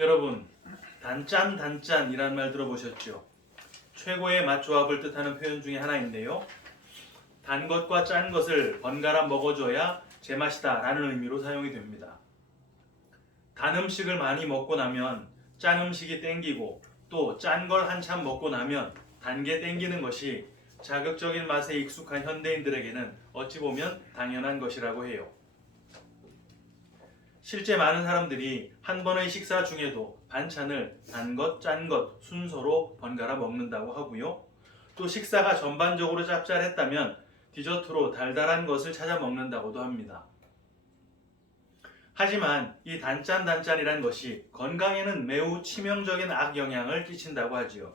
여러분, 단짠이란 말 들어보셨죠? 최고의 맛조합을 뜻하는 표현 중에 하나인데요. 단 것과 짠 것을 번갈아 먹어줘야 제맛이다 라는 의미로 사용이 됩니다. 단 음식을 많이 먹고 나면 짠 음식이 땡기고 또 짠 걸 한참 먹고 나면 단 게 땡기는 것이 자극적인 맛에 익숙한 현대인들에게는 어찌 보면 당연한 것이라고 해요. 실제 많은 사람들이 한 번의 식사 중에도 반찬을 단 것, 짠 것 순서로 번갈아 먹는다고 하고요. 또 식사가 전반적으로 짭짤했다면 디저트로 달달한 것을 찾아 먹는다고도 합니다. 하지만 이 단짠이란 것이 건강에는 매우 치명적인 악영향을 끼친다고 하지요.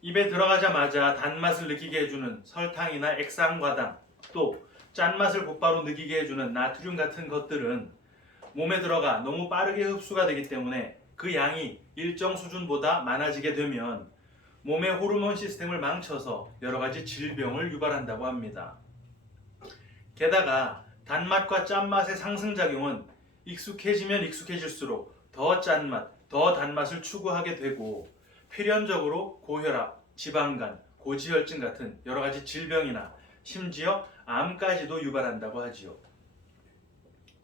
입에 들어가자마자 단맛을 느끼게 해주는 설탕이나 액상과당, 또 짠맛을 곧바로 느끼게 해주는 나트륨 같은 것들은 몸에 들어가 너무 빠르게 흡수가 되기 때문에 그 양이 일정 수준보다 많아지게 되면 몸의 호르몬 시스템을 망쳐서 여러 가지 질병을 유발한다고 합니다. 게다가 단맛과 짠맛의 상승작용은 익숙해지면 익숙해질수록 더 짠맛, 더 단맛을 추구하게 되고 필연적으로 고혈압, 지방간, 고지혈증 같은 여러 가지 질병이나 심지어 암까지도 유발한다고 하지요.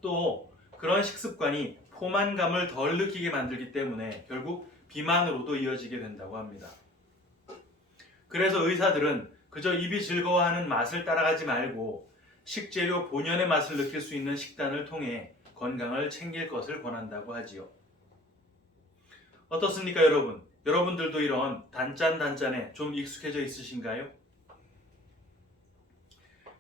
또 그런 식습관이 포만감을 덜 느끼게 만들기 때문에 결국 비만으로도 이어지게 된다고 합니다. 그래서 의사들은 그저 입이 즐거워하는 맛을 따라가지 말고 식재료 본연의 맛을 느낄 수 있는 식단을 통해 건강을 챙길 것을 권한다고 하지요. 어떻습니까, 여러분? 여러분들도 이런 단짠에 좀 익숙해져 있으신가요?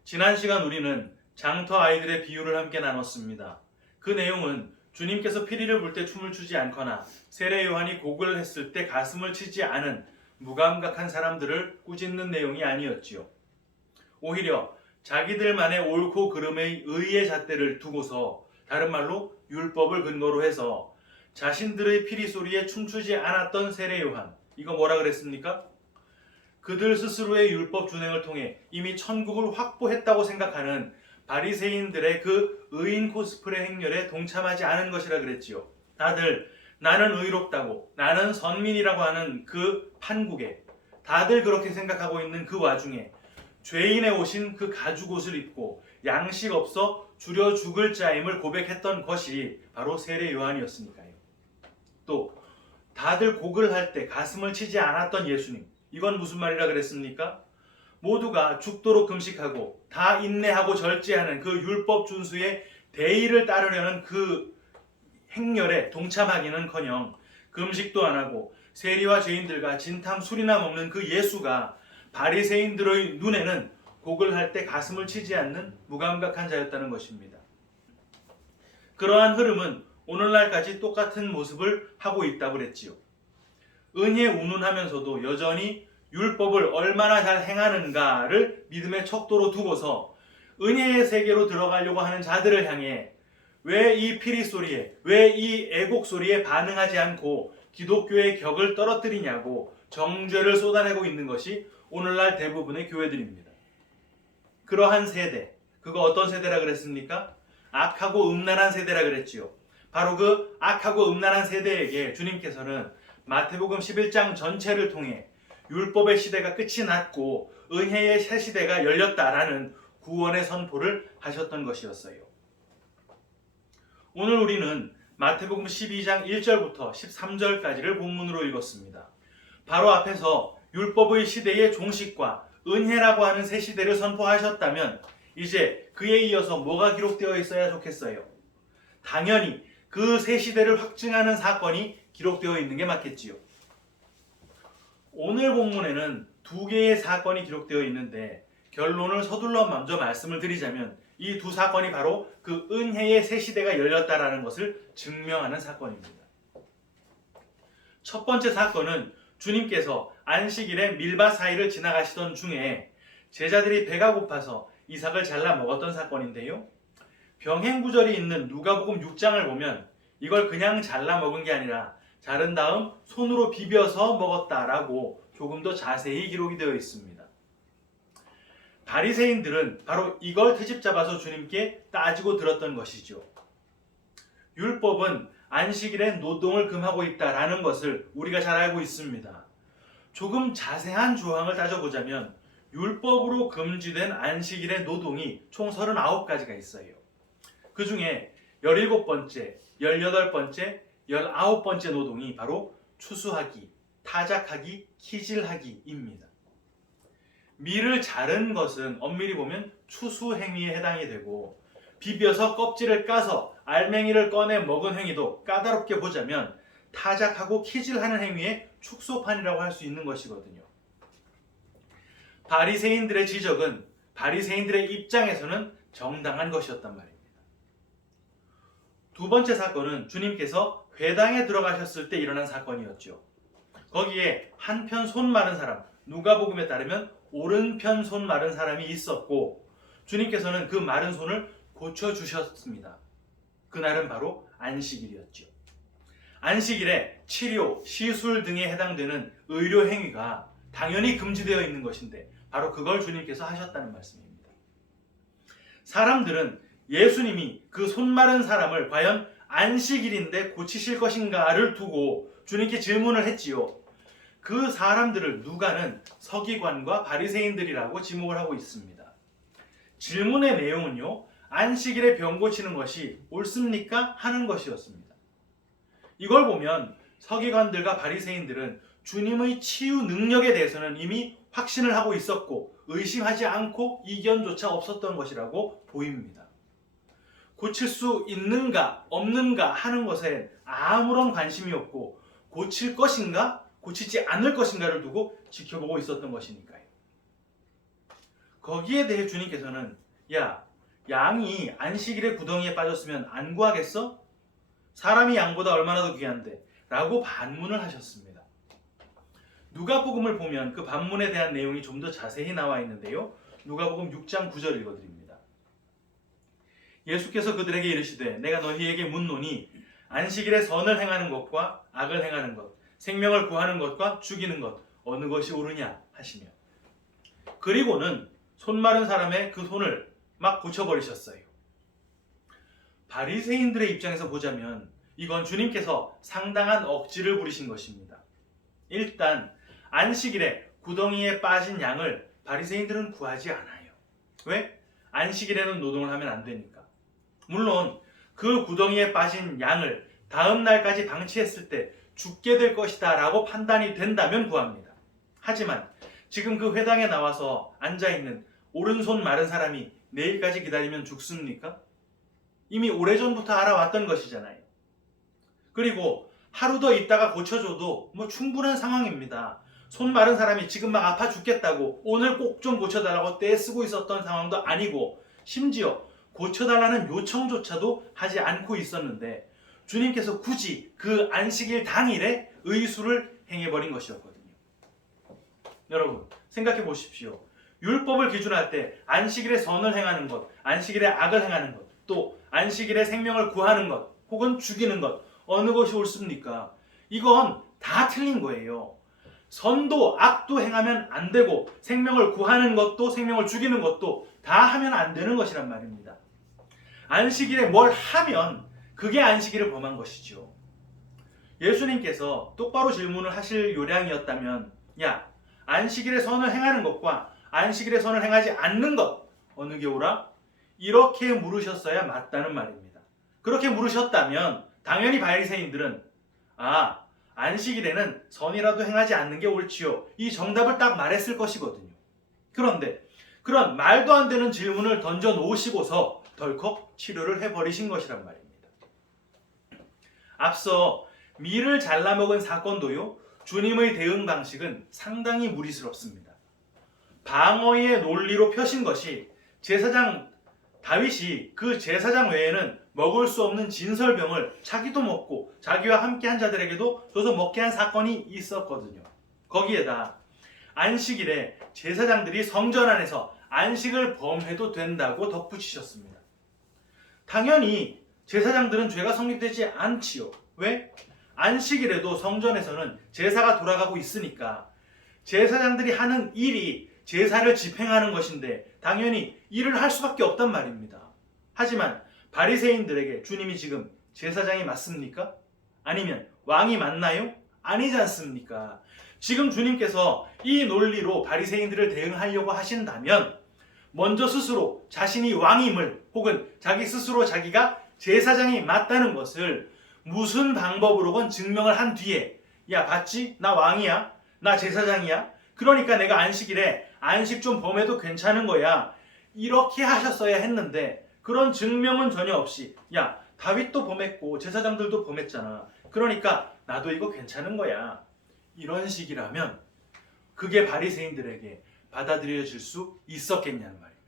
지난 시간 우리는 장터 아이들의 비유를 함께 나눴습니다. 그 내용은 주님께서 피리를 불 때 춤을 추지 않거나 세례 요한이 곡을 했을 때 가슴을 치지 않은 무감각한 사람들을 꾸짖는 내용이 아니었지요. 오히려 자기들만의 옳고 그름의 의의 잣대를 두고서, 다른 말로 율법을 근거로 해서 자신들의 피리 소리에 춤추지 않았던 세례 요한, 이거 뭐라 그랬습니까? 그들 스스로의 율법 준행을 통해 이미 천국을 확보했다고 생각하는 바리새인들의 그 의인 코스프레 행렬에 동참하지 않은 것이라 그랬지요. 다들 나는 의롭다고, 나는 선민이라고 하는 그 판국에 다들 그렇게 생각하고 있는 그 와중에 죄인의 옷인 그 가죽옷을 입고 양식 없어 줄여 죽을 자임을 고백했던 것이 바로 세례 요한이었으니까요. 또 다들 곡을 할 때 가슴을 치지 않았던 예수님, 이건 무슨 말이라 그랬습니까? 모두가 죽도록 금식하고 다 인내하고 절제하는 그 율법 준수의 대의를 따르려는 그 행렬에 동참하기는커녕 금식도 안 하고 세리와 죄인들과 진탕 술이나 먹는 그 예수가 바리새인들의 눈에는 곡을 할 때 가슴을 치지 않는 무감각한 자였다는 것입니다. 그러한 흐름은 오늘날까지 똑같은 모습을 하고 있다고 그랬지요. 은혜 운운하면서도 여전히 율법을 얼마나 잘 행하는가를 믿음의 척도로 두고서 은혜의 세계로 들어가려고 하는 자들을 향해 왜 이 피리 소리에, 왜 이 애곡 소리에 반응하지 않고 기독교의 격을 떨어뜨리냐고 정죄를 쏟아내고 있는 것이 오늘날 대부분의 교회들입니다. 그러한 세대, 그거 어떤 세대라 그랬습니까? 악하고 음란한 세대라 그랬지요. 바로 그 악하고 음란한 세대에게 주님께서는 마태복음 11장 전체를 통해 율법의 시대가 끝이 났고 은혜의 새 시대가 열렸다라는 구원의 선포를 하셨던 것이었어요. 오늘 우리는 마태복음 12장 1절부터 13절까지를 본문으로 읽었습니다. 바로 앞에서 율법의 시대의 종식과 은혜라고 하는 새 시대를 선포하셨다면 이제 그에 이어서 뭐가 기록되어 있어야 좋겠어요? 당연히 그 새 시대를 확증하는 사건이 기록되어 있는 게 맞겠지요. 오늘 본문에는 두 개의 사건이 기록되어 있는데 결론을 서둘러 먼저 말씀을 드리자면 이 두 사건이 바로 그 은혜의 새 시대가 열렸다라는 것을 증명하는 사건입니다. 첫 번째 사건은 주님께서 안식일에 밀밭 사이를 지나가시던 중에 제자들이 배가 고파서 이삭을 잘라 먹었던 사건인데요. 병행 구절이 있는 누가복음 6장을 보면 이걸 그냥 잘라 먹은 게 아니라 자른 다음 손으로 비벼서 먹었다라고 조금 더 자세히 기록이 되어 있습니다. 바리새인들은 바로 이걸 트집 잡아서 주님께 따지고 들었던 것이죠. 율법은 안식일에 노동을 금하고 있다라는 것을 우리가 잘 알고 있습니다. 조금 자세한 조항을 따져보자면 율법으로 금지된 안식일의 노동이 총 39가지가 있어요. 그 중에 17번째, 18번째, 19번째 노동이 바로 추수하기, 타작하기, 키질하기입니다. 밀을 자른 것은 엄밀히 보면 추수 행위에 해당이 되고, 비벼서 껍질을 까서 알맹이를 꺼내 먹은 행위도 까다롭게 보자면 타작하고 키질하는 행위의 축소판이라고 할 수 있는 것이거든요. 바리새인들의 지적은 바리새인들의 입장에서는 정당한 것이었단 말입니다. 두 번째 사건은 주님께서 회당에 들어가셨을 때 일어난 사건이었죠. 거기에 한편 손 마른 사람, 누가복음에 따르면 오른편 손 마른 사람이 있었고, 주님께서는 그 마른 손을 고쳐주셨습니다. 그날은 바로 안식일이었죠. 안식일에 치료, 시술 등에 해당되는 의료 행위가 당연히 금지되어 있는 것인데 바로 그걸 주님께서 하셨다는 말씀입니다. 사람들은 예수님이 그 손 마른 사람을 과연 안식일인데 고치실 것인가를 두고 주님께 질문을 했지요. 그 사람들을 누가는 서기관과 바리새인들이라고 지목을 하고 있습니다. 질문의 내용은요, 안식일에 병 고치는 것이 옳습니까? 하는 것이었습니다. 이걸 보면 서기관들과 바리새인들은 주님의 치유 능력에 대해서는 이미 확신을 하고 있었고 의심하지 않고 이견조차 없었던 것이라고 보입니다. 고칠 수 있는가 없는가 하는 것에 아무런 관심이 없고 고칠 것인가 고치지 않을 것인가를 두고 지켜보고 있었던 것이니까요. 거기에 대해 주님께서는 양이 안식일에 구덩이에 빠졌으면 안 구하겠어? 사람이 양보다 얼마나 더 귀한데? 라고 반문을 하셨습니다. 누가복음을 보면 그 반문에 대한 내용이 좀 더 자세히 나와 있는데요. 누가복음 6장 9절 읽어드립니다. 예수께서 그들에게 이르시되 내가 너희에게 묻노니 안식일에 선을 행하는 것과 악을 행하는 것, 생명을 구하는 것과 죽이는 것 어느 것이 옳으냐 하시며, 그리고는 손 마른 사람의 그 손을 막 고쳐버리셨어요. 바리새인들의 입장에서 보자면 이건 주님께서 상당한 억지를 부리신 것입니다. 일단 안식일에 구덩이에 빠진 양을 바리새인들은 구하지 않아요. 왜? 안식일에는 노동을 하면 안 되니까. 물론 그 구덩이에 빠진 양을 다음 날까지 방치했을 때 죽게 될 것이다 라고 판단이 된다면 구합니다. 하지만 지금 그 회당에 나와서 앉아있는 오른손 마른 사람이 내일까지 기다리면 죽습니까? 이미 오래전부터 알아왔던 것이잖아요. 그리고 하루 더 있다가 고쳐줘도 충분한 상황입니다. 손 마른 사람이 지금 막 아파 죽겠다고 오늘 꼭 좀 고쳐달라고 떼쓰고 있었던 상황도 아니고, 심지어 고쳐달라는 요청조차도 하지 않고 있었는데 주님께서 굳이 그 안식일 당일에 의수를 행해버린 것이었거든요. 여러분 생각해 보십시오. 율법을 기준할 때 안식일에 선을 행하는 것, 안식일에 악을 행하는 것, 또 안식일에 생명을 구하는 것 혹은 죽이는 것 어느 것이 옳습니까? 이건 다 틀린 거예요. 선도 악도 행하면 안 되고 생명을 구하는 것도 생명을 죽이는 것도 다 하면 안 되는 것이란 말입니다. 안식일에 뭘 하면 그게 안식일을 범한 것이죠. 예수님께서 똑바로 질문을 하실 요량이었다면 안식일에 선을 행하는 것과 안식일에 선을 행하지 않는 것 어느 게 옳아? 이렇게 물으셨어야 맞다는 말입니다. 그렇게 물으셨다면 당연히 바리새인들은 안식일에는 선이라도 행하지 않는 게 옳지요, 이 정답을 딱 말했을 것이거든요. 그런데 그런 말도 안 되는 질문을 던져 놓으시고서 덜컥 치료를 해버리신 것이란 말입니다. 앞서 밀을 잘라먹은 사건도요, 주님의 대응 방식은 상당히 무리스럽습니다. 방어의 논리로 펴신 것이 제사장 다윗이 그 제사장 외에는 먹을 수 없는 진설병을 자기도 먹고 자기와 함께한 자들에게도 줘서 먹게 한 사건이 있었거든요. 거기에다 안식일에 제사장들이 성전 안에서 안식을 범해도 된다고 덧붙이셨습니다. 당연히 제사장들은 죄가 성립되지 않지요. 왜? 안식일에도 성전에서는 제사가 돌아가고 있으니까 제사장들이 하는 일이 제사를 집행하는 것인데 당연히 일을 할 수밖에 없단 말입니다. 하지만 바리새인들에게 주님이 지금 제사장이 맞습니까? 아니면 왕이 맞나요? 아니지 않습니까? 지금 주님께서 이 논리로 바리새인들을 대응하려고 하신다면 먼저 스스로 자신이 왕임을 혹은 자기 스스로 자기가 제사장이 맞다는 것을 무슨 방법으로건 증명을 한 뒤에 야 봤지? 나 왕이야? 나 제사장이야? 그러니까 내가 안식일에 안식 좀 범해도 괜찮은 거야. 이렇게 하셨어야 했는데 그런 증명은 전혀 없이 야 다윗도 범했고 제사장들도 범했잖아. 그러니까 나도 이거 괜찮은 거야. 이런 식이라면 그게 바리새인들에게 받아들여질 수 있었겠냐는 말입니다.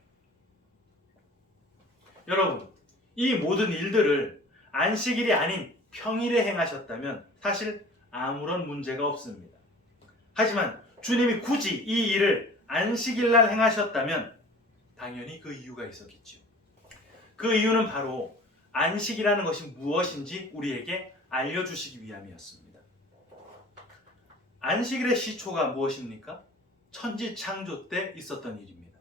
여러분, 이 모든 일들을 안식일이 아닌 평일에 행하셨다면 사실 아무런 문제가 없습니다. 하지만 주님이 굳이 이 일을 안식일날 행하셨다면 당연히 그 이유가 있었겠죠. 그 이유는 바로 안식이라는 것이 무엇인지 우리에게 알려주시기 위함이었습니다. 안식일의 시초가 무엇입니까? 천지 창조 때 있었던 일입니다.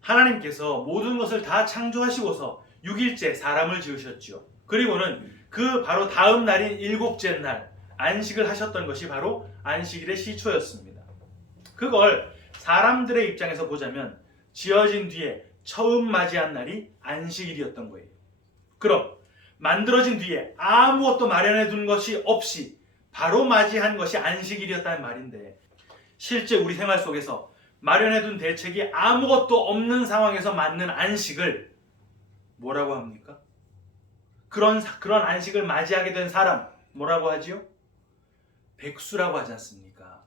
하나님께서 모든 것을 다 창조하시고서 6일째 사람을 지으셨지요. 그리고는 그 바로 다음 날인 7째 날 안식을 하셨던 것이 바로 안식일의 시초였습니다. 그걸 사람들의 입장에서 보자면 지어진 뒤에 처음 맞이한 날이 안식일이었던 거예요. 그럼 만들어진 뒤에 아무것도 마련해 둔 것이 없이 바로 맞이한 것이 안식일이었다는 말인데 실제 우리 생활 속에서 마련해 둔 대책이 아무것도 없는 상황에서 맞는 안식을 뭐라고 합니까? 그런 안식을 맞이하게 된 사람 뭐라고 하지요? 백수라고 하지 않습니까?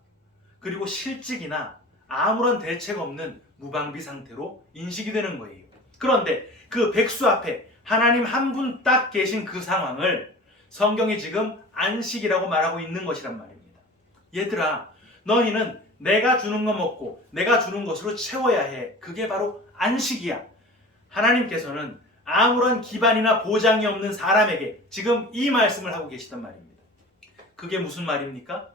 그리고 실직이나 아무런 대책 없는 무방비 상태로 인식이 되는 거예요. 그런데 그 백수 앞에 하나님 한 분 딱 계신 그 상황을 성경이 지금 안식이라고 말하고 있는 것이란 말입니다. 얘들아, 너희는 내가 주는 거 먹고 내가 주는 것으로 채워야 해. 그게 바로 안식이야. 하나님께서는 아무런 기반이나 보장이 없는 사람에게 지금 이 말씀을 하고 계시단 말입니다. 그게 무슨 말입니까?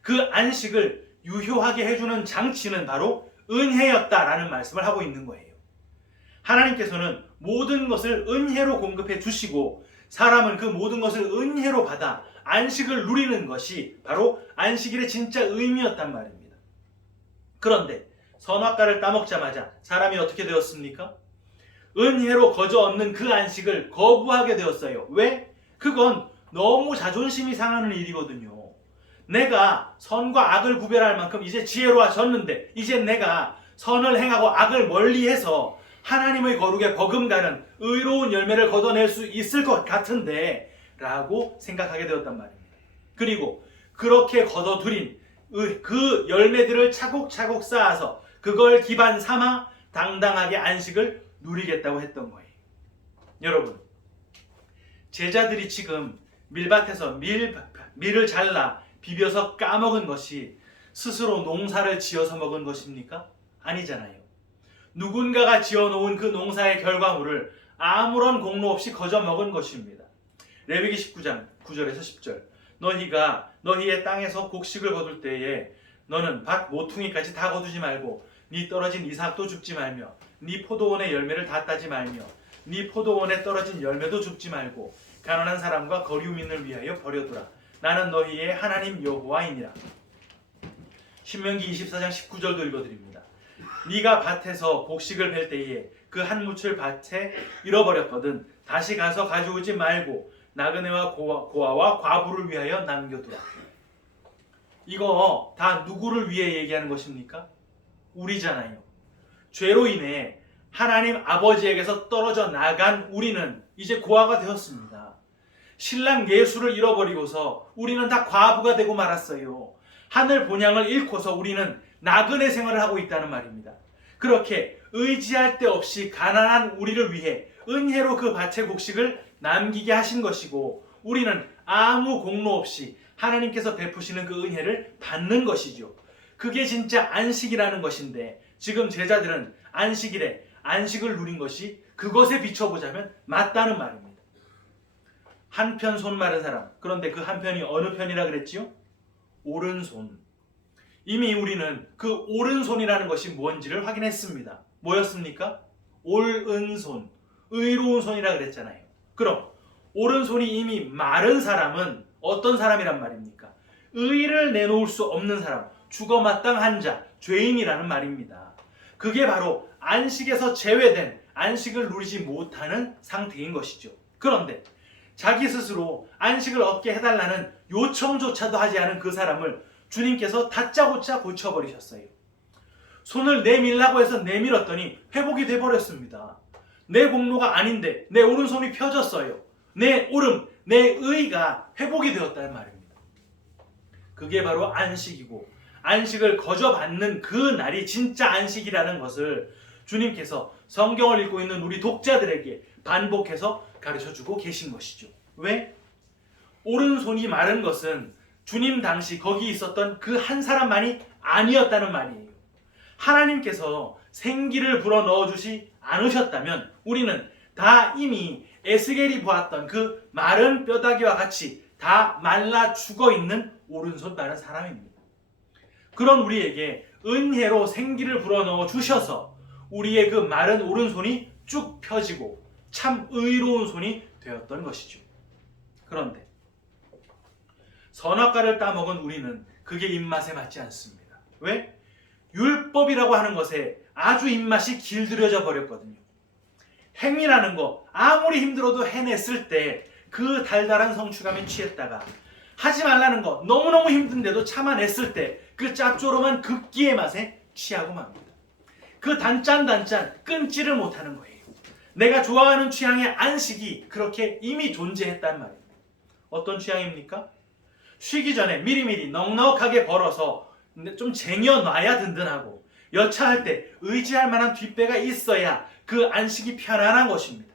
그 안식을 유효하게 해주는 장치는 바로 은혜였다라는 말씀을 하고 있는 거예요. 하나님께서는 모든 것을 은혜로 공급해 주시고 사람은 그 모든 것을 은혜로 받아 안식을 누리는 것이 바로 안식일의 진짜 의미였단 말입니다. 그런데 선악과를 따먹자마자 사람이 어떻게 되었습니까? 은혜로 거저 얻는 그 안식을 거부하게 되었어요. 왜? 그건 너무 자존심이 상하는 일이거든요. 내가 선과 악을 구별할 만큼 이제 지혜로워졌는데 이제 내가 선을 행하고 악을 멀리해서 하나님의 거룩에 버금가는 의로운 열매를 걷어낼 수 있을 것 같은데 라고 생각하게 되었단 말입니다. 그리고 그렇게 거둬들인 그 열매들을 차곡차곡 쌓아서 그걸 기반 삼아 당당하게 안식을 누리겠다고 했던 거예요. 여러분, 제자들이 지금 밀밭에서 밀을 잘라 비벼서 까먹은 것이 스스로 농사를 지어서 먹은 것입니까? 아니잖아요. 누군가가 지어놓은 그 농사의 결과물을 아무런 공로 없이 거저 먹은 것입니다. 레위기 19장 9절에서 10절 너희가 너희의 땅에서 곡식을 거둘 때에 너는 밭 모퉁이까지 다 거두지 말고 네 떨어진 이삭도 줍지 말며 네 포도원의 열매를 다 따지 말며 네 포도원에 떨어진 열매도 줍지 말고 가난한 사람과 거류민을 위하여 버려두라. 나는 너희의 하나님 여호와이니라. 신명기 24장 19절도 읽어드립니다. 네가 밭에서 곡식을 벨 때에 그 한 무칠 밭에 잃어버렸거든 다시 가서 가져오지 말고 나그네와 고아와 과부를 위하여 남겨두라. 이거 다 누구를 위해 얘기하는 것입니까? 우리잖아요. 죄로 인해 하나님 아버지에게서 떨어져 나간 우리는 이제 고아가 되었습니다. 신랑 예수를 잃어버리고서 우리는 다 과부가 되고 말았어요. 하늘 본향을 잃고서 우리는 나그네 생활을 하고 있다는 말입니다. 그렇게 의지할 데 없이 가난한 우리를 위해 은혜로 그 밭의 곡식을 남기게 하신 것이고 우리는 아무 공로 없이 하나님께서 베푸시는 그 은혜를 받는 것이죠. 그게 진짜 안식이라는 것인데 지금 제자들은 안식일에 안식을 누린 것이 그것에 비춰보자면 맞다는 말입니다. 한편 손 마른 사람, 그런데 그 한편이 어느 편이라 그랬지요? 오른손. 이미 우리는 그 오른손이라는 것이 뭔지를 확인했습니다. 뭐였습니까? 옳은 손, 의로운 손이라 그랬잖아요. 그럼 오른손이 이미 마른 사람은 어떤 사람이란 말입니까? 의를 내놓을 수 없는 사람, 죽어마땅한 자, 죄인이라는 말입니다. 그게 바로 안식에서 제외된, 안식을 누리지 못하는 상태인 것이죠. 그런데 자기 스스로 안식을 얻게 해달라는 요청조차도 하지 않은 그 사람을 주님께서 다짜고짜 고쳐버리셨어요. 손을 내밀라고 해서 내밀었더니 회복이 돼버렸습니다. 내 공로가 아닌데 내 오른손이 펴졌어요. 내 오름, 내 의가 회복이 되었다는 말입니다. 그게 바로 안식이고, 안식을 거저받는 그 날이 진짜 안식이라는 것을 주님께서 성경을 읽고 있는 우리 독자들에게 반복해서 가르쳐주고 계신 것이죠. 왜? 오른손이 마른 것은 주님 당시 거기 있었던 그 한 사람만이 아니었다는 말이에요. 하나님께서 생기를 불어넣어 주지 않으셨다면 우리는 다 이미 에스겔이 보았던 그 마른 뼈다귀와 같이 다 말라 죽어있는 오른손 마른 사람입니다. 그런 우리에게 은혜로 생기를 불어넣어 주셔서 우리의 그 마른 오른손이 쭉 펴지고 참 의로운 손이 되었던 것이죠. 그런데 선악과를 따먹은 우리는 그게 입맛에 맞지 않습니다. 왜? 율법이라고 하는 것에 아주 입맛이 길들여져 버렸거든요. 행위라는 거 아무리 힘들어도 해냈을 때 그 달달한 성취감에 취했다가 하지 말라는 거 너무너무 힘든데도 참아냈을 때 그 짭조름한 극기의 맛에 취하고 맙니다. 그 단짠 끊지를 못하는 거예요. 내가 좋아하는 취향의 안식이 그렇게 이미 존재했단 말입니다. 어떤 취향입니까? 쉬기 전에 미리미리 넉넉하게 벌어서 좀 쟁여놔야 든든하고, 여차할 때 의지할 만한 뒷배가 있어야 그 안식이 편안한 것입니다.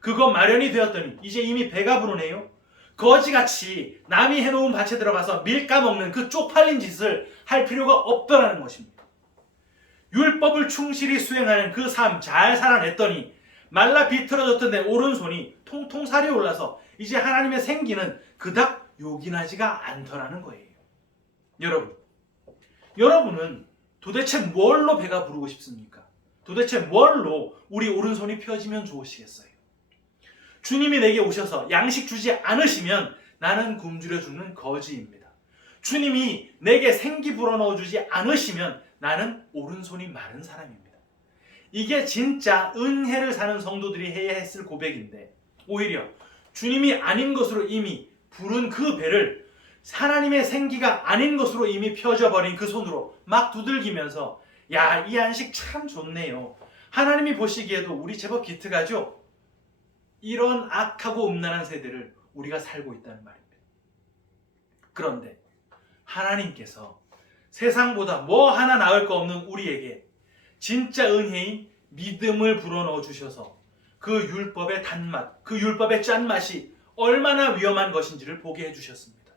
그거 마련이 되었더니 이제 이미 배가 부르네요. 거지같이 남이 해놓은 밭에 들어가서 밀 까먹는 그 쪽팔린 짓을 할 필요가 없더라는 것입니다. 율법을 충실히 수행하는 그 삶 잘 살아냈더니 말라 비틀어졌던 내 오른손이 통통 살이 올라서 이제 하나님의 생기는 그닥 요긴하지가 않더라는 거예요. 여러분은 도대체 뭘로 배가 부르고 싶습니까? 도대체 뭘로 우리 오른손이 펴지면 좋으시겠어요? 주님이 내게 오셔서 양식 주지 않으시면 나는 굶주려 죽는 거지입니다. 주님이 내게 생기 불어넣어 주지 않으시면 나는 오른손이 마른 사람입니다. 이게 진짜 은혜를 사는 성도들이 해야 했을 고백인데, 오히려 주님이 아닌 것으로 이미 부른 그 배를 하나님의 생기가 아닌 것으로 이미 펴져버린 그 손으로 막 두들기면서, 야, 이 안식 참 좋네요. 하나님이 보시기에도 우리 제법 기특하죠? 이런 악하고 음란한 세대를 우리가 살고 있다는 말입니다. 그런데 하나님께서 세상보다 뭐 하나 나을 거 없는 우리에게 진짜 은혜인 믿음을 불어넣어 주셔서 그 율법의 단맛, 그 율법의 짠맛이 얼마나 위험한 것인지를 보게 해주셨습니다.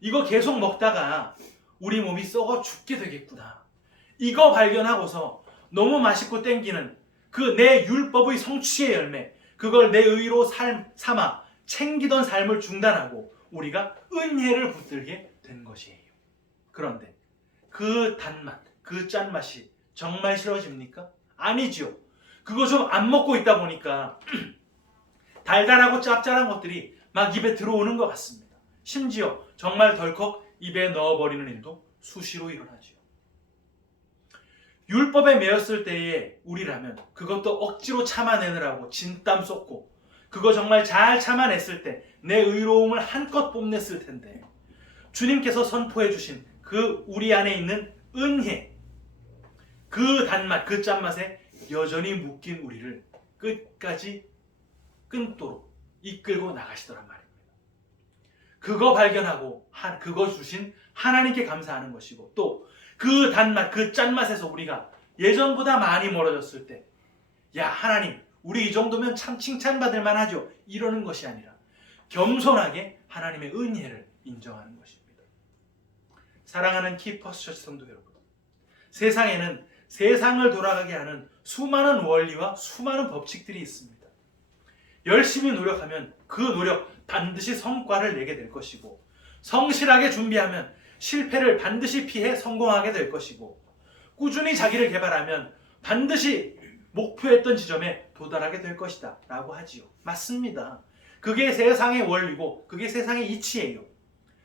이거 계속 먹다가 우리 몸이 썩어 죽게 되겠구나. 이거 발견하고서 너무 맛있고 땡기는 그 내 율법의 성취의 열매, 그걸 내 의로 삼아 챙기던 삶을 중단하고 우리가 은혜를 붙들게 된 것이에요. 그런데 그 단맛, 그 짠맛이 정말 싫어집니까? 아니지요. 그거 좀 안 먹고 있다 보니까 달달하고 짭짤한 것들이 막 입에 들어오는 것 같습니다. 심지어 정말 덜컥 입에 넣어버리는 일도 수시로 일어나지요. 율법에 매였을 때에 우리라면 그것도 억지로 참아내느라고 진땀 쏟고, 그거 정말 잘 참아냈을 때 내 의로움을 한껏 뽐냈을 텐데, 주님께서 선포해 주신 그 우리 안에 있는 은혜, 그 단맛, 그 짠맛에 여전히 묶인 우리를 끝까지 끊도록 이끌고 나가시더란 말입니다. 그거 발견하고 그거 주신 하나님께 감사하는 것이고, 또 그 단맛, 그 짠맛에서 우리가 예전보다 많이 멀어졌을 때, 야, 하나님, 우리 이 정도면 참 칭찬받을 만하죠, 이러는 것이 아니라 겸손하게 하나님의 은혜를 인정하는 것입니다. 사랑하는 키퍼스 처치 성도 여러분, 세상에는 세상을 돌아가게 하는 수많은 원리와 수많은 법칙들이 있습니다. 열심히 노력하면 그 노력 반드시 성과를 내게 될 것이고, 성실하게 준비하면 실패를 반드시 피해 성공하게 될 것이고, 꾸준히 자기를 개발하면 반드시 목표했던 지점에 도달하게 될 것이다 라고 하지요. 맞습니다. 그게 세상의 원리고 그게 세상의 이치예요.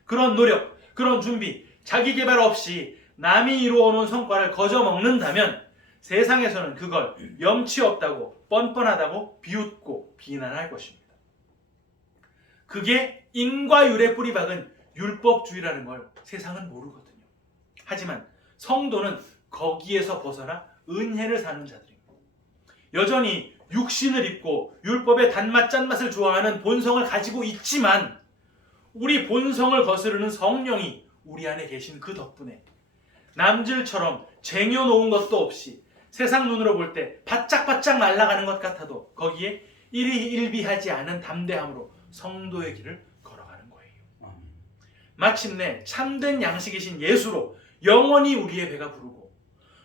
그런 노력, 그런 준비, 자기 개발 없이 남이 이루어놓은 성과를 거저 먹는다면 세상에서는 그걸 염치 없다고 뻔뻔하다고 비웃고 비난할 것입니다. 그게 인과율에 뿌리 박은 율법주의라는 걸 세상은 모르거든요. 하지만 성도는 거기에서 벗어나 은혜를 사는 자들입니다. 여전히 육신을 입고 율법의 단맛 짠맛을 좋아하는 본성을 가지고 있지만 우리 본성을 거스르는 성령이 우리 안에 계신 그 덕분에 남들처럼 쟁여놓은 것도 없이 세상 눈으로 볼 때 바짝바짝 날아가는 것 같아도 거기에 일희일비하지 않은 담대함으로 성도의 길을 걸어가는 거예요. 마침내 참된 양식이신 예수로 영원히 우리의 배가 부르고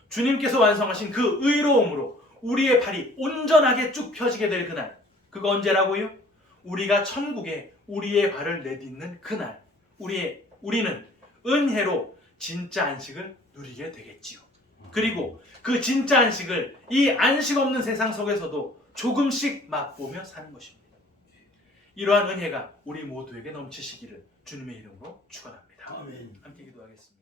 주님께서 완성하신 그 의로움으로 우리의 팔이 온전하게 쭉 펴지게 될 그날, 그거 언제라고요? 우리가 천국에 우리의 발을 내딛는 그날, 우리는 은혜로 진짜 안식을 누리게 되겠지요. 그리고 그 진짜 안식을 이 안식 없는 세상 속에서도 조금씩 맛보며 사는 것입니다. 이러한 은혜가 우리 모두에게 넘치시기를 주님의 이름으로 축원합니다. 아멘. 함께 기도하겠습니다.